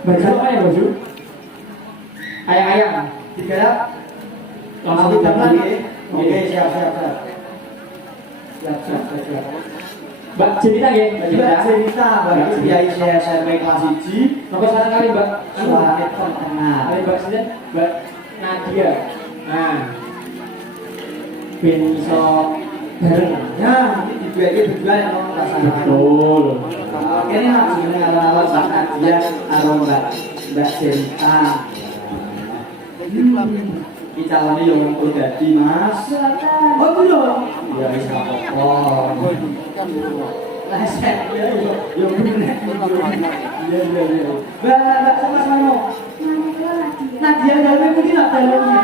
Baju apa ya baju? Ayam-ayam. Digarap. Langsung Kita lagi. lagi. Oke, siap. Siap. Mbak cerita ya, Mbak Mbak cerita. cerita, Mbak biaya saya SMP kelas 1. Nomor sekarang kali Mbak. Suara tengah. Kali Mbak cerita, Mbak Nadia. Nah, ben iso bareng. Ya, ini dibagi berdua yang mau rasanya. Betul. Ini langsung dengan awal Mbak Nadia, Mbak cerita. Kita lagi yang perlu jadi Mas. Oh belum? Ya bisa apa? Leset ya, ya bener. Iya. Mbak sama-sama. Nadia dalamnya mungkin nak dalamnya.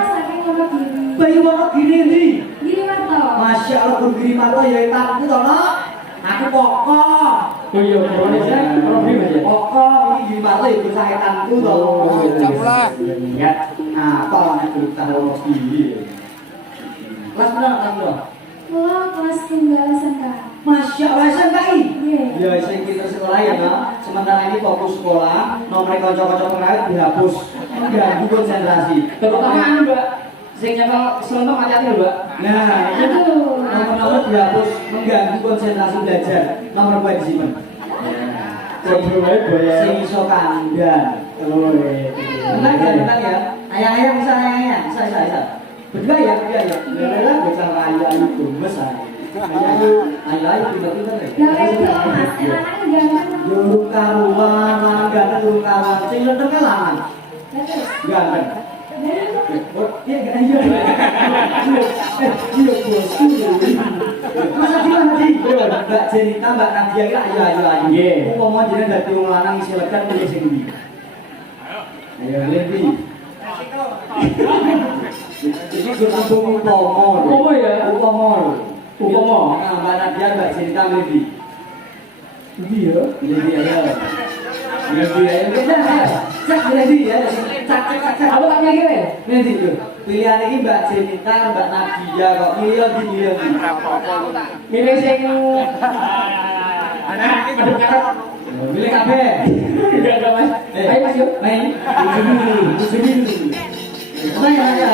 Bayi waktu gini nih. Masya Allah gini mata ya takku toh nak. Aku pokok. Oh iya, boleh ya. Kalau beli aja. Pokok ini gini mata itu saya takku toh. Campurlah. Ya. Apa yang kita harus pilih? Kelas berapa? Masya Allah SMK. Ya, saya kita sekolah ya, Nak. Sementara ini fokus sekolah, nomor kocok-kocok pengawet dihapus. Ganggu konsentrasi. Terutama anu, Mbak. Sing nyetel selentok hati-hati lho, Mbak. Nah, itu nomor-nomor dihapus mengganggu konsentrasi belajar. Nomor buat disimpan. Sing iso kandang. Tenang ya. Ayah bisa. Berdua ya. Lelah bisa raya itu besar. Ayah tiba-tiba Juru karuan, lanang ganteng juru karuan. Sing lentengnya lanang. Ganteng. Iya bos. Masa gimana sih? Mbak Jenita, Mbak Nadia kira ayo. Nggih. Umpama jenengan dadi wong lanang isi legan milih sing ndi? Ayo lebih. Ini berhubung Umpama ya? Umpama. Umpama. Mbak Nadia, Mbak Jenita lebih. Iya. Lebih ayo. Cak lebih ya. Cak. Apa tak kira? Nanti tuh. Pilihan ini Mbak Jenita, Mbak Nadia kok milih lagi. Milih sing Milih kabeh. enggak ada Mas. Ayo Mas yuk. Main. Tujuh dulu. Main ayo.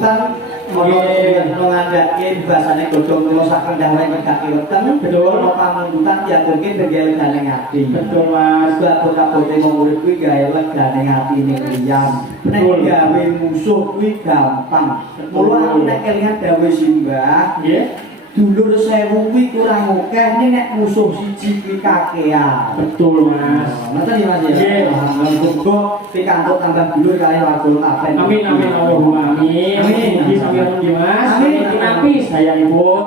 sambutan ngandhakke basane godhong kula sak kendhawe ngedake weteng betul ana pamungkutan diaturke bengkel leganing ati. Betul Mas. Kabeh wong urip kuwi gawe leganing atine kliyam. Nek gawe musuh kuwi gampang. Mula aku nek kelingan dawuh Simbah, nggih. Dulur 1000 kuwi kurang akeh, nek musuh siji kuwi kakean. Betul Mas. Ngoten ya Mas ya. Muga pikantuk tambah dulur kali wakul kabeh. Amin amin Allahumma amin. Amin. Mugi sampeyan nggih Mas. Amin. Napis sayang Ibu.